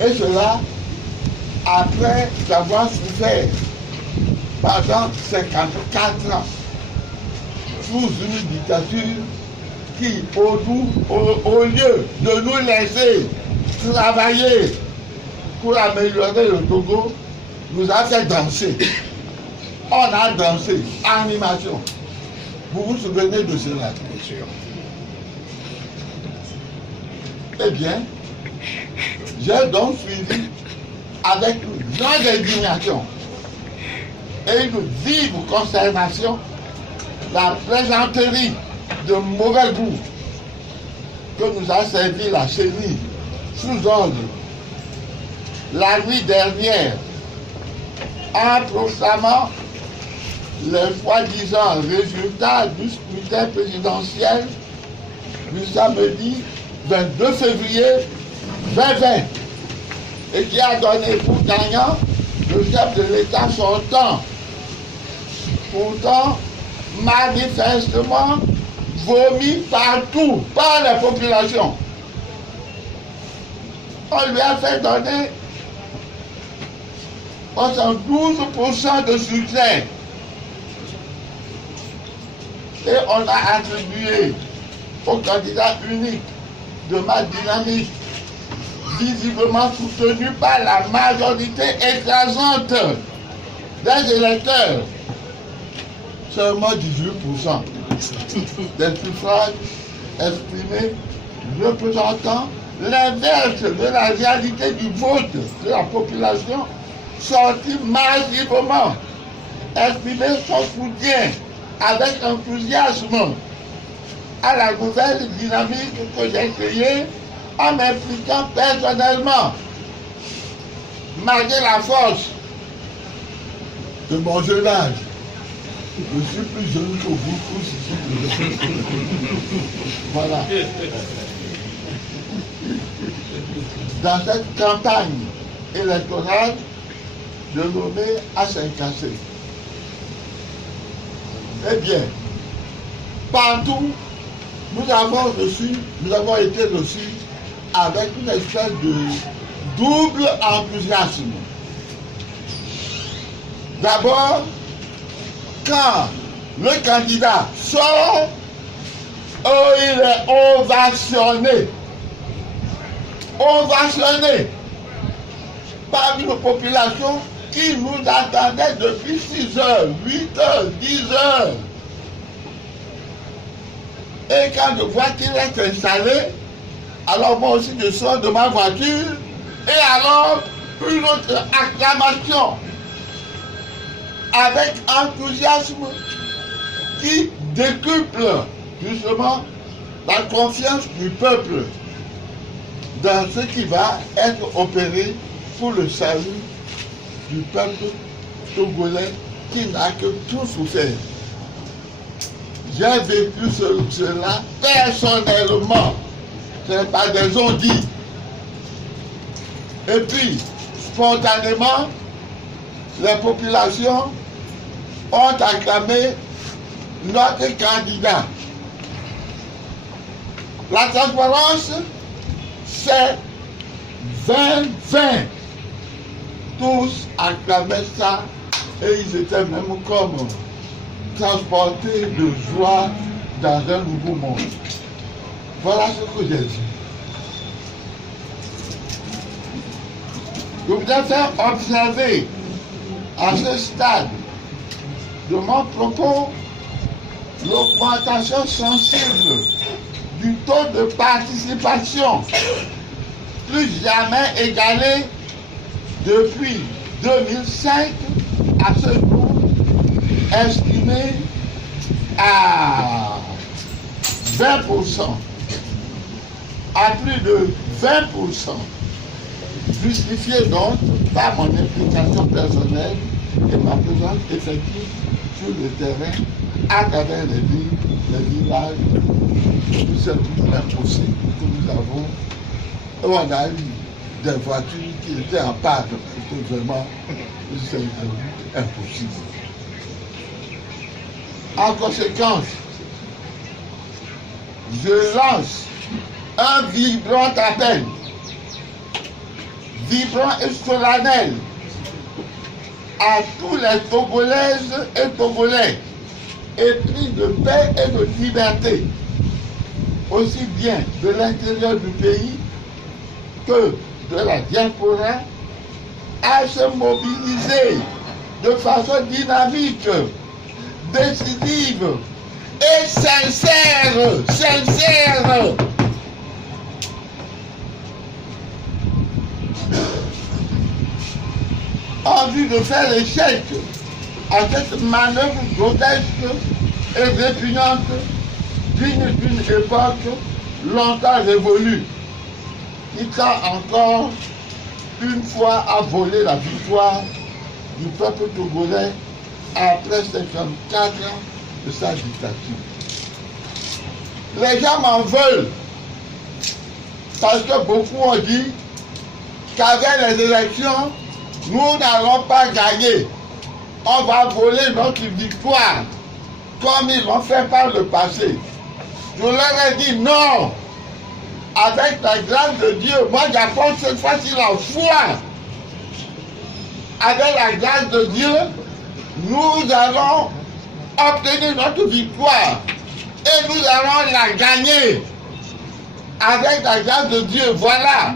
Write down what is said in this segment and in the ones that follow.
Et cela après avoir souffert pendant 54 ans sous une dictature qui, au lieu de nous laisser travailler pour améliorer le Togo, nous a fait danser. On a dansé, animation. Vous vous souvenez de cela? Bien sûr. Eh bien, j'ai donc suivi avec une grande indignation et une vive consternation la plaisanterie de mauvais goût que nous a servi la CENI sous ordre la nuit dernière en proclamant les soi-disant résultats du scrutin présidentiel du samedi 22 février 2020 et qui a donné pour gagnant le chef de l'État sortant, pourtant manifestement vomi partout par la population. On lui a fait donner 72% de succès. Et on a attribué au candidat unique de ma dynamique, visiblement soutenu par la majorité écrasante des électeurs, seulement 18% des suffrages exprimés représentant l'inverse de la réalité du vote de la population sortie massivement exprimer son soutien avec enthousiasme à la nouvelle dynamique que j'ai créée en m'impliquant personnellement, malgré la force de mon jeune âge. Je suis plus jeune que vous tous. Voilà. Dans cette campagne électorale, de nommer à Saint-Cassé. Eh bien, partout, nous avons été reçus avec une espèce de double enthousiasme. D'abord, quand le candidat sort, il est ovationné. Ovationné par une population qui nous attendait depuis 6 heures, 8 heures, 10 heures. Et quand je vois qu'il est installé, alors moi aussi je sors de ma voiture et alors une autre acclamation avec enthousiasme qui décuple justement la confiance du peuple dans ce qui va être opéré pour le salut du peuple togolais qui n'a que tout souffert. J'ai vécu cela personnellement. Ce n'est pas des on-dit. Et puis, spontanément, les populations ont acclamé notre candidat. La transparence, c'est 20-20. Tous acclamaient ça et ils étaient même comme transportés de joie dans un nouveau monde. Voilà ce que j'ai dit. Je voudrais faire observer à ce stade de mon propos l'augmentation sensible du taux de participation, plus jamais égalé depuis 2005 à ce jour, estimé à 20%, à plus de 20%, justifié donc par mon implication personnelle et ma présence effective sur le terrain à travers les villes, les villages, tout c'est tout impossible que nous avons. On a eu des voitures qui étaient en panne, c'était vraiment impossible. En conséquence, je lance un vibrant appel vibrant et solennel à tous les Togolaises et Togolais, épris de paix et de liberté, aussi bien de l'intérieur du pays que de la diaspora, à se mobiliser de façon dynamique, décisive et sincère, en vue de faire échec à cette manœuvre grotesque et répugnante d'une époque longtemps révolue, qui tend encore une fois à voler la victoire du peuple togolais après 54 ans de sa dictature. Les gens m'en veulent parce que beaucoup ont dit qu'avec les élections, nous n'allons pas gagner. On va voler notre victoire comme ils l'ont fait par le passé. Je leur ai dit non. Avec la grâce de Dieu, moi j'apporte cette fois-ci la foi. Avec la grâce de Dieu, nous allons obtenir notre victoire et nous allons la gagner. Avec la grâce de Dieu, voilà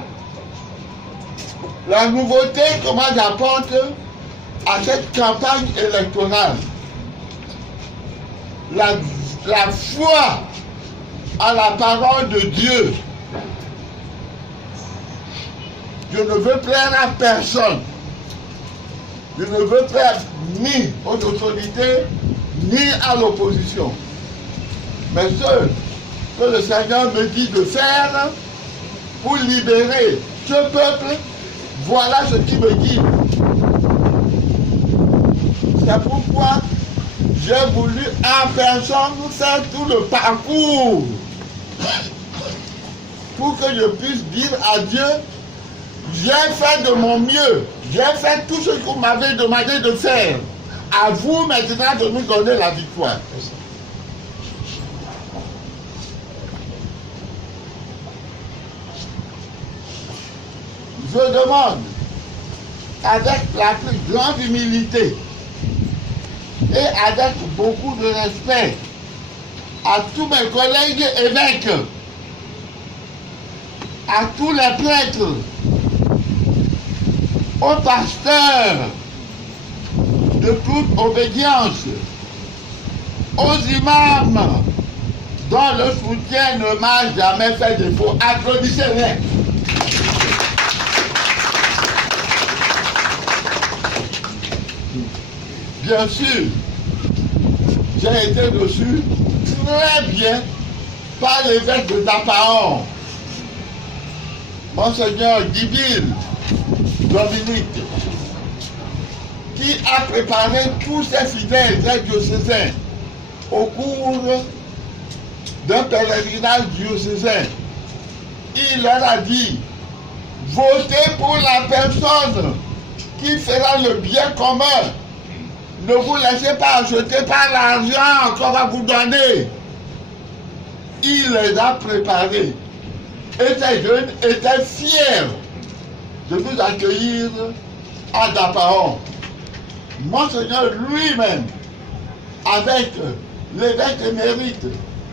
la nouveauté que moi j'apporte à cette campagne électorale. La foi à la parole de Dieu. Je ne veux plaire à personne. Je ne veux plaire ni aux autorités, ni à l'opposition. Mais ce que le Seigneur me dit de faire pour libérer ce peuple, voilà ce qui me guide. C'est pourquoi j'ai voulu en personne faire tout le parcours pour que je puisse dire à Dieu, j'ai fait de mon mieux, j'ai fait tout ce que vous m'avez demandé de faire. À vous maintenant de nous donner la victoire. Je demande avec la plus grande humilité et avec beaucoup de respect à tous mes collègues évêques, à tous les prêtres, aux pasteurs de toute obédience, aux imams dont le soutien ne m'a jamais fait défaut. Applaudissez-les. Bien sûr, j'ai été reçu très bien par l'évêque de Dapaon, Monseigneur Guibil Dominique, qui a préparé tous ses fidèles diocésains au cours d'un pèlerinage diocésain. Il leur a dit, votez pour la personne qui fera le bien commun. Ne vous laissez pas acheter par l'argent qu'on va vous donner. Il les a préparés. Et ces jeunes étaient fiers de nous accueillir à Dapaon. Monseigneur lui-même, avec l'évêque émérite,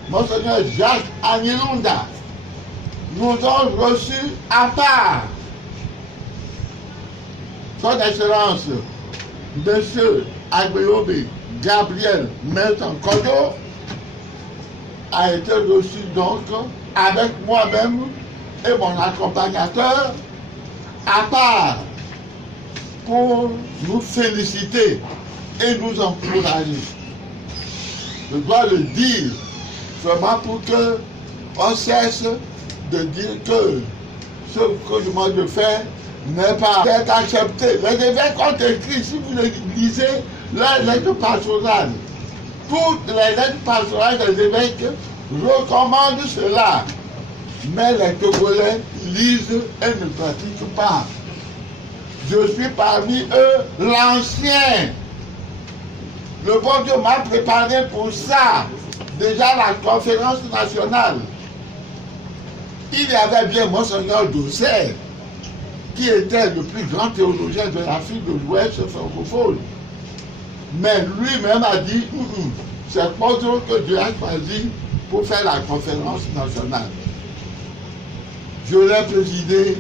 Monseigneur Jacques Anilunda, nous ont reçus à part. Son Excellence, Monsieur Agbeobe Gabriel Melton-Kodo, a été reçu donc avec moi-même et mon accompagnateur à part pour nous féliciter et nous encourager. Je dois le dire vraiment pour que on cesse de dire que ce que moi je fais n'est pas accepté. Les évêques ont écrit, si vous lisez leurs lettres pastorales, toutes les lettres pastorales des évêques recommandent cela. Mais les Togolais lisent et ne pratiquent pas. Je suis parmi eux l'ancien. Le bon Dieu m'a préparé pour ça. Déjà la conférence nationale. Il y avait bien Monseigneur Doucet qui était le plus grand théologien de l'Afrique de l'Ouest francophone. Mais lui-même a dit, c'est Pozo que Dieu a choisi pour faire la conférence nationale. Je l'ai présidé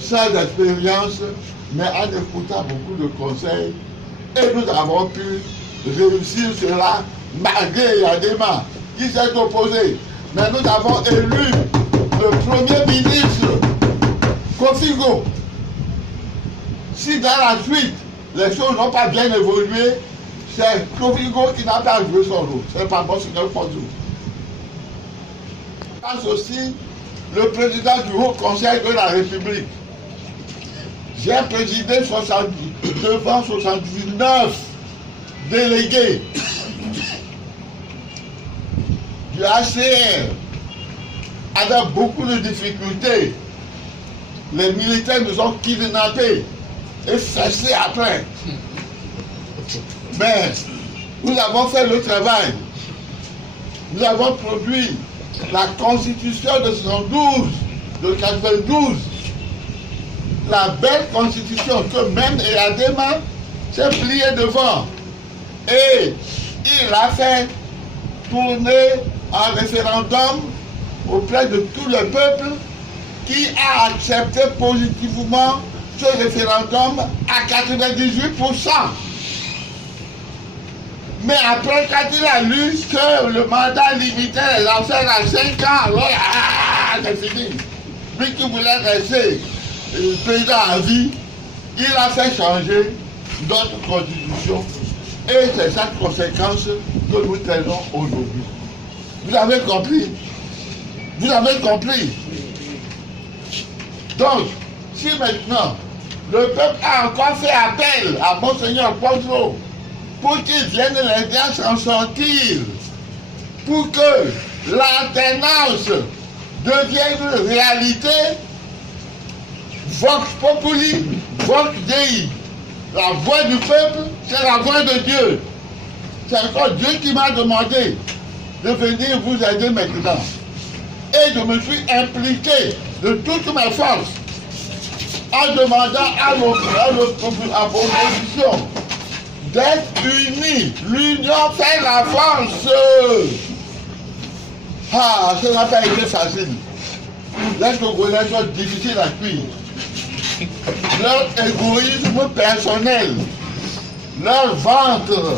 sans expérience, mais en écoutant beaucoup de conseils, et nous avons pu réussir cela malgré Yadema qui s'est opposé. Mais nous avons élu le premier ministre, Kofigo. Si dans la suite, les choses n'ont pas bien évolué, c'est Kofigo qui n'a pas joué son rôle. C'est pas bon, c'est Pozo. Je pense aussi le président du Haut Conseil de la République. J'ai présidé devant 79 délégués du HCR avec beaucoup de difficultés. Les militaires nous ont kidnappés et fessés après. Mais nous avons fait le travail. Nous avons produit la constitution de 72, de 92. La belle constitution que même Eyadema s'est plié devant. Et il a fait tourner un référendum auprès de tout le peuple qui a accepté positivement ce référendum à 98%. Mais après, quand il a lu que le mandat limitait les anciens à 5 ans, alors c'est fini. Lui qui voulait rester président à vie, il a fait changer notre constitution. Et c'est cette conséquence que nous traînons aujourd'hui. Vous avez compris? Vous avez compris? Donc, si maintenant le peuple a encore fait appel à Monseigneur Pozo pour qu'il vienne l'aider à s'en sortir, pour que l'alternance devienne une réalité, Vox Populi, Vox Dei. La voix du peuple, c'est la voix de Dieu. C'est encore Dieu qui m'a demandé de venir vous aider maintenant. Et je me suis impliqué de toutes mes forces en demandant à l'opposition d'être unis. L'union fait la force. Ah, ça n'a pas été facile. Les Congolais sont difficiles à cuire. Leur égoïsme personnel, leur ventre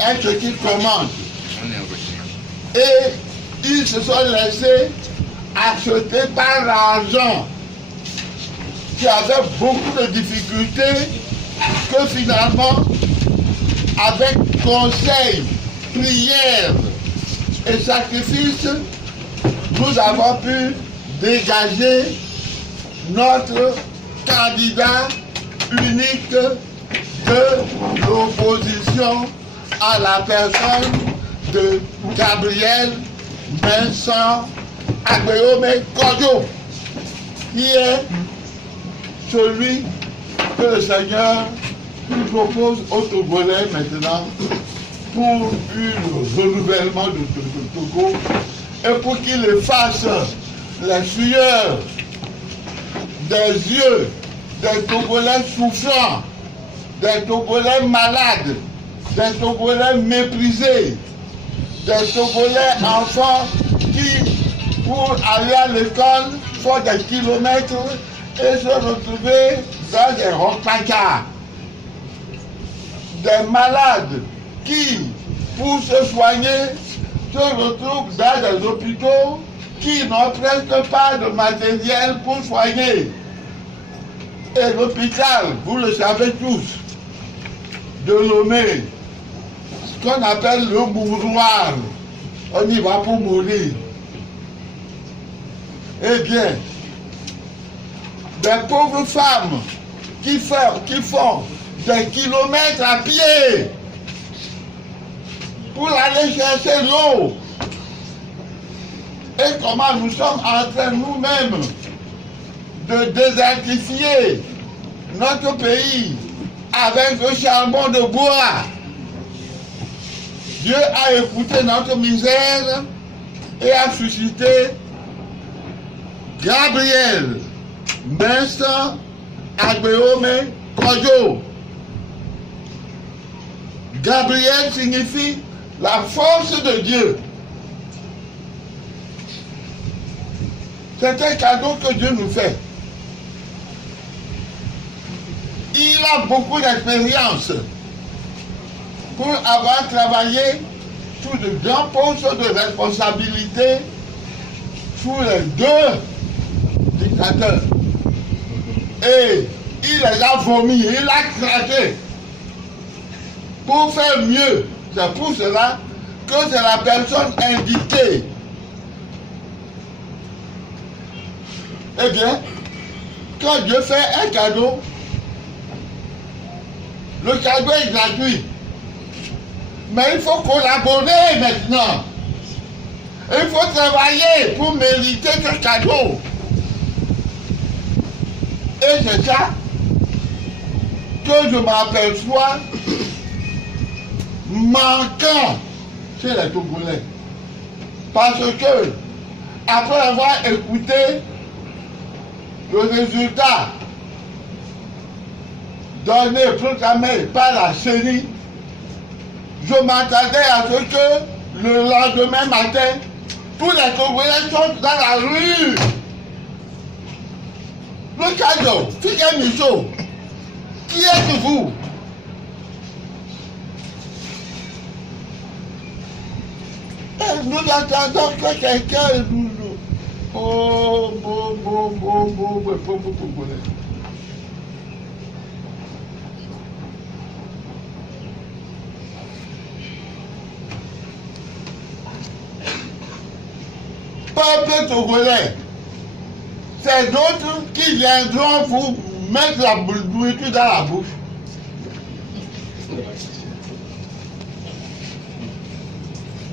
est ce qui commande. Et ils se sont laissés acheter par l'argent qui avait beaucoup de difficultés que finalement, avec conseil, prière et sacrifice, nous avons pu dégager notre candidat unique de l'opposition à la personne de Gabriel Vincent Agbeyome Kodjo, qui est celui que le Seigneur propose aux Togolais maintenant pour le renouvellement de Togo et pour qu'il efface les sueurs des yeux des Togolais souffrants, des Togolais malades, des Togolais méprisés, des Togolais enfants qui, pour aller à l'école, font des kilomètres et se retrouver dans des rocs-placards. Des malades qui, pour se soigner, se retrouvent dans des hôpitaux qui n'ont presque pas de matériel pour soigner. Et l'hôpital, vous le savez tous, de Lomé, ce qu'on appelle le mouroir, on y va pour mourir. Eh bien, des pauvres femmes qui font des kilomètres à pied pour aller chercher l'eau. Et comment nous sommes en train nous-mêmes de désertifier notre pays avec le charbon de bois. Dieu a écouté notre misère et a suscité Gabriel Vincent Agbeome Kojo. Gabriel signifie la force de Dieu. C'est un cadeau que Dieu nous fait. Il a beaucoup d'expérience pour avoir travaillé sous de grands postes de responsabilité sous les deux dictateurs. Et il les a vomis, il a craqué pour faire mieux. C'est pour cela que c'est la personne indiquée. Eh bien, quand Dieu fait un cadeau, le cadeau est gratuit. Mais il faut collaborer maintenant. Il faut travailler pour mériter ce cadeau. Et c'est ça que je m'aperçois manquant chez les Togolais. Parce que, après avoir écouté le résultat donné, proclamé par la CENI, je m'attendais à ce que le lendemain matin, tous les Togolais sont dans la rue. Le cadeau, Fidel Michaud, qui êtes-vous? Nous attendons que quelqu'un nous... Oh, Togolais. Peuple togolais, c'est d'autres qui viendront vous mettre la nourriture dans la bouche.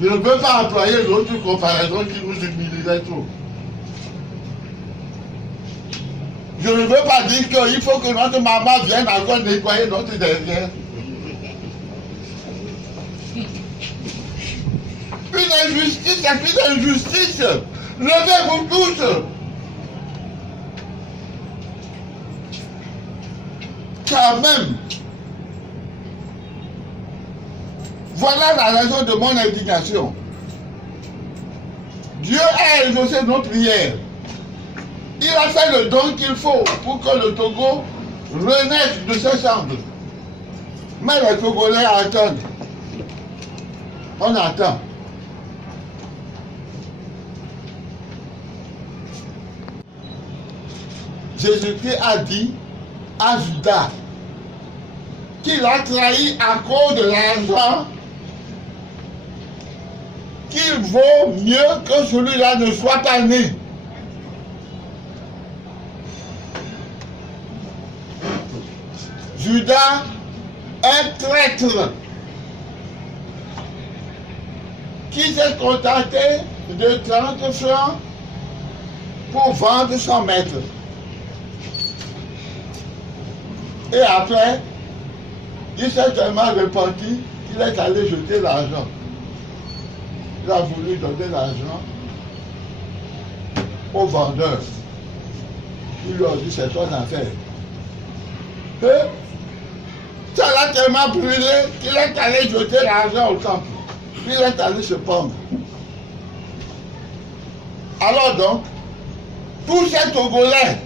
Je ne veux pas employer l'autre comparaison qui nous humilierait trop. Je ne veux pas dire qu'il faut que notre maman vienne encore nettoyer notre derrière. Une injustice, c'est une injustice. Levez-vous tous. Quand même, voilà la raison de mon indignation. Dieu a exaucé nos prières. Il a fait le don qu'il faut pour que le Togo renaisse de ses cendres. Mais les Togolais attendent. On attend. Jésus-Christ a dit à Judas qu'il a trahi à cause de l'argent, qu'il vaut mieux que celui-là ne soit pas né. Judas, un traître, qui s'est contenté de 30 francs pour vendre son maître. Et après, il s'est tellement repenti qu'il est allé jeter l'argent. Il a voulu donner l'argent au vendeur. Il lui a dit c'est ton affaire. Et ça l'a tellement brûlé qu'il est allé jeter l'argent au temple. Puis il est allé se pendre. Alors donc, tous ces Togolais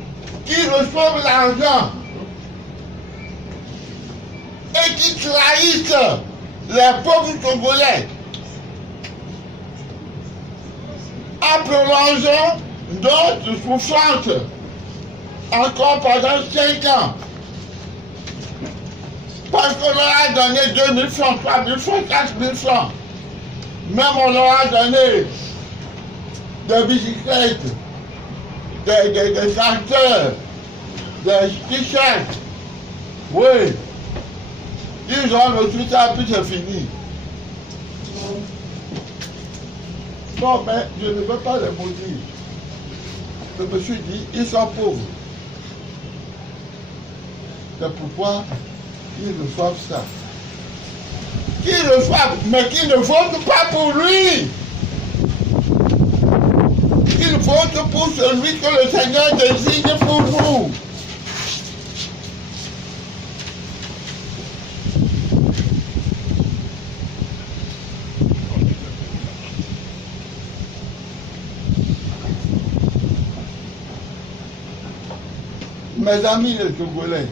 qui reçoivent l'argent et qui trahissent les pauvres Togolais en prolongeant notre souffrance encore pendant 5 ans. Parce qu'on leur a donné 2 000 francs, 3 000 francs, 4 000 francs. Même on leur a donné des bicyclettes, des tracteurs, des t-shirts. Oui. Ils ont reçu ça, puis c'est fini. Non, mais je ne veux pas les maudire. Je me suis dit, ils sont pauvres. C'est pourquoi ils reçoivent ça. Qu'ils reçoivent, mais qu'ils ne votent pas pour lui. Qu'ils votent pour celui que le Seigneur désigne pour nous. Mes amis les Togolais,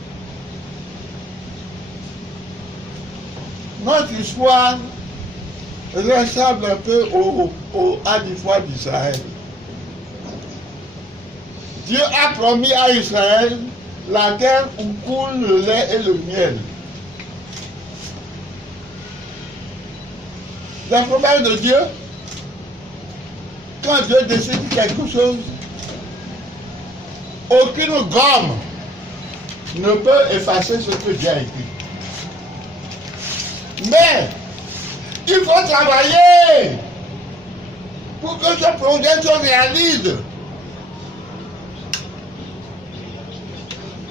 notre histoire ressemble un peu à l'histoire d'Israël. Dieu a promis à Israël la terre où coule le lait et le miel. La promesse de Dieu, quand Dieu décide quelque chose, aucune gomme ne peut effacer ce que Dieu a écrit. Mais il faut travailler pour que ce projet se réalise.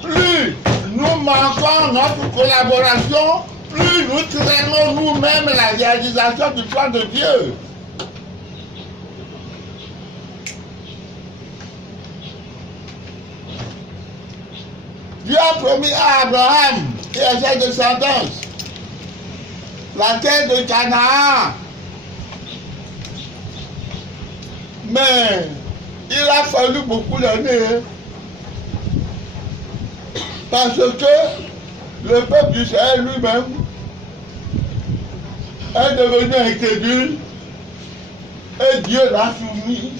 Plus nous manquons notre collaboration, plus nous traînons nous-mêmes la réalisation du plan de Dieu. Dieu a promis à Abraham et à ses descendants la terre de Canaan. Mais il a fallu beaucoup d'années parce que le peuple d'Israël lui-même est devenu incrédule et Dieu l'a soumis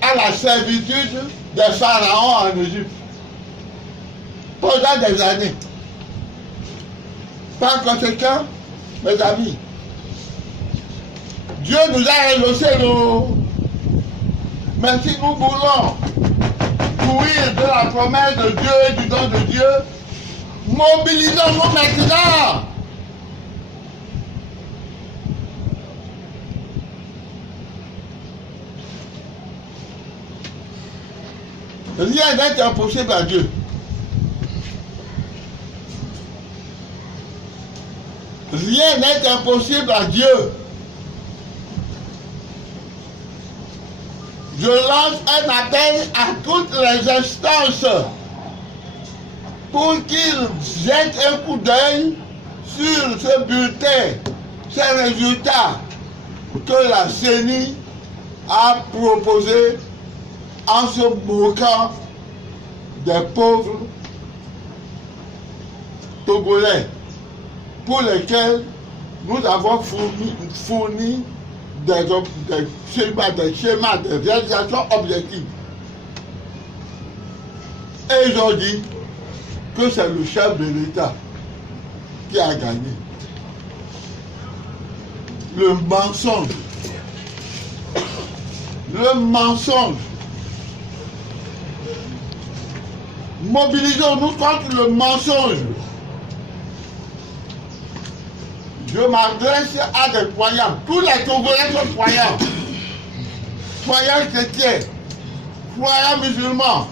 à la servitude des pharaons en Égypte pendant des années. Par conséquent, mes amis, Dieu nous a renoncé l'eau. Mais si nous voulons jouir de la promesse de Dieu et du don de Dieu, mobilisons-nous maintenant. Rien n'est impossible à Dieu. Rien n'est impossible à Dieu. Je lance un appel à toutes les instances pour qu'ils jettent un coup d'œil sur ce bulletin, ces résultats que la CENI a proposé en se moquant des pauvres Togolais pour lesquels nous avons fourni des schémas de réalisation objective. Et ils ont dit que c'est le chef de l'État qui a gagné. Le mensonge. Le mensonge. Mobilisons-nous contre le mensonge. Je m'adresse à des croyants. Tous les Togolais sont croyants. Croyants chrétiens, croyants musulmans,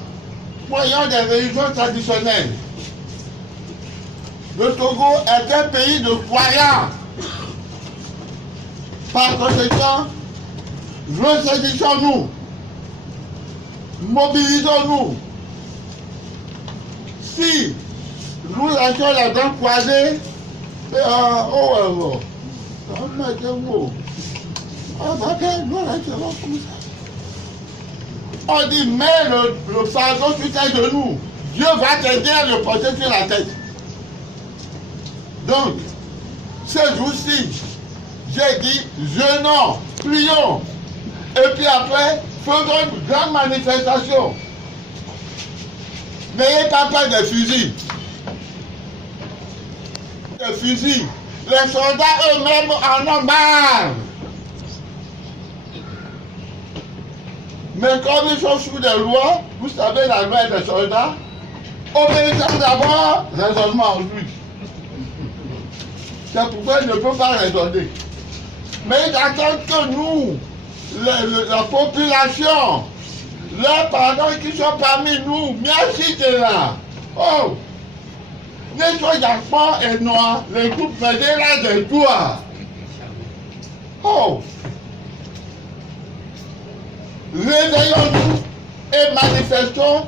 croyants des religions traditionnelles. Le Togo est un pays de croyants. Par conséquent, ressaisissons-nous, mobilisons-nous. Si nous lâchons les dents croisées, on dit, mets le fardeau sur tes genoux. Dieu va t'aider à le porter sur la tête. Donc, ce jour-ci, j'ai dit, jeûnons, prions. Et puis après, faisons une grande manifestation. N'ayez pas peur des fusils. Des fusils. Les soldats eux-mêmes en ont marre. Mais comme ils sont sous des lois, vous savez la loi des soldats, obéissons d'abord, raisonnement ensuite. C'est pourquoi ils ne peuvent pas raisonner. Mais ils attendent que nous, la population, leurs parents qui sont parmi nous, merci de là. Oh! Nettoyez blancs et noirs, les groupes fédéraux des toits. Oh! Réveillons-nous et manifestons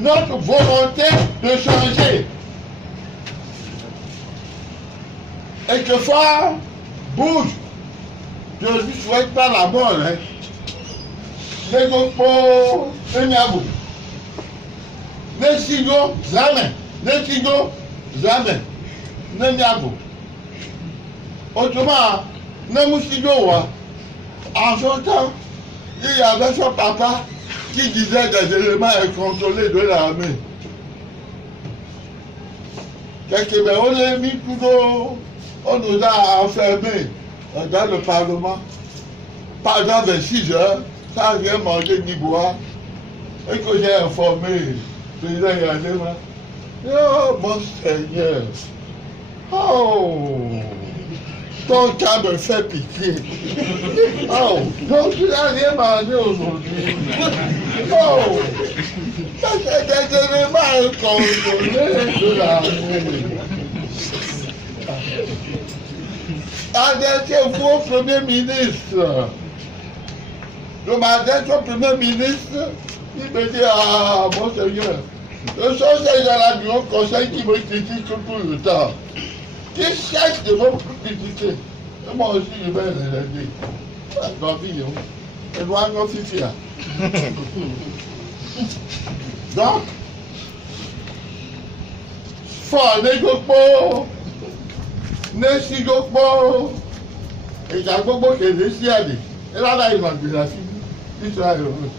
notre volonté de changer. Et que fort bouge. Je ne lui souhaite pas la mort. Hein. Les autres, ne sigo jamais, ne sigo jamais, ne miago. Autrement, ne moussigo, en son temps, il y avait son papa qui disait des éléments incontrôlés de l'armée. Quelque part, on a mis toujours, on nous a enfermés dans le Parlement pendant 26 heures, sans rien manger ni boire, et que j'ai informé le président Yadema. Oh mon Seigneur, oh, ton cas me fait pitié. Oh, donc tu n'as rien mangé aujourd'hui. Oh, ça c'est des éléments incontrôlés de l'armée. Adressez-vous au Premier ministre. Je m'adresse au Premier ministre, il me dit, ah, mon Seigneur, ce sont ces gens-là du Haut Conseil qui me critiquent tout le temps. Qui cherchent de me critiquer. Et moi aussi, je vais les aider. Ma vie, elle doit nous fier. Donc, fort négocier. Ne sigo pas. Et j'ai beaucoup de décisions. Et là, il m'a dit la fille. Il sera heureux.